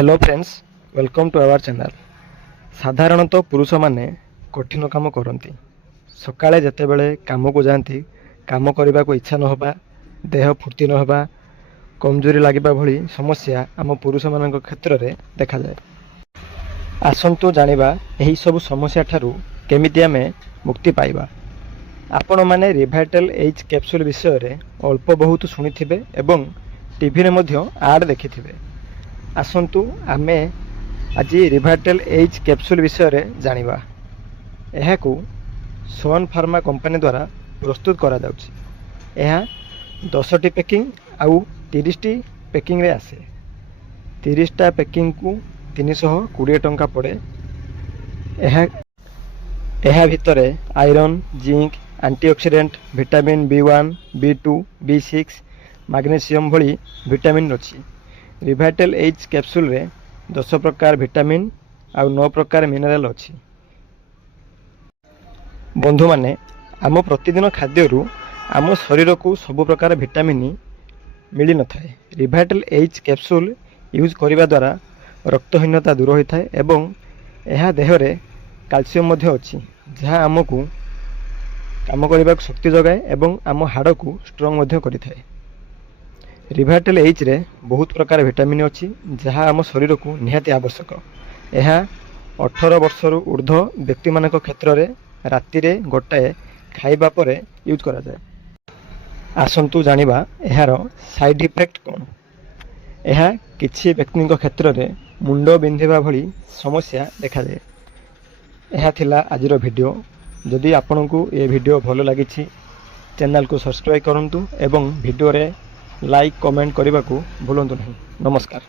Hello friends, welcome to our channel. साधारणतः पुरुष माने कठिन काम करती। सकाळे जेतेबेले काम को जाती, काम करने को इच्छा नहबा, देह फुर्ती नहबा, कमजोरी लगे भली समस्या आम पुरुष मान क्षेत्र में देखा जाए। आसंतु जानिबा एही सब समस्या ठारू केमिति आमे मुक्ति पाइबा। आपण माने रिवाइटल एज कैप्सूल विषय रे अल्प बहुत शुणिथिबे एवं टीवी रे मध्य आड देखिथिबे। आसंतु आमे आज रिवाइटल एज कैप्सूल विषय रे जानिबा। एहाकू सोन फार्मा कंपनी द्वारा प्रस्तुत करा जाउछि। एहा 10टी पैकिंग आउ 30टी पैकिंग रे आसे। 30टा पैकिंग को 320 टंका पड़े। एहा भितरे iron, zinc, antioxidant, vitamin B1, B2, B6, magnesium भली विटामिन अछि। रिवाइटल एज कैप्सूल रे 10 प्रकार विटामिन आउ 9 प्रकार मिनरल अछि। बंधु माने आम प्रतिदिन खाद्यरू आम शरीर को सब प्रकार विटामिन मिली न थाए। रिवाइटल एज कैप्सूल यूज करिबा द्वारा रक्तहीनता दूर होता है एवं यह देह रे कैल्शियम मध्य अछि, जहाँ आमको काम करने को शक्ति जगाए एवं आम हाड़ को स्ट्रंग मध्य करिथाए। रिवाइटल एज रे बहुत प्रकार विटामिन अछि, जहाँ आम शरीर को निहाती आवश्यक। यह 18 वर्षर ऊर्ध्व व्यक्ति मान क्षेत्र में राति रे गोटाए खाइबा परे यूज करा जाए। आसंतु जानिबा एहार साइड इफेक्ट कौन। यह किछि व्यक्ति क्षेत्र में मुंड बिंधिबा भली समस्या देखा जाए। यह थिला आजिर वीडियो। जदि आपंक ये वीडियो भल लगी चैनल को सब्सक्राइब करंतु एवं वीडियो रे लाइक कमेंट करने को भूलु नहीं। नमस्कार।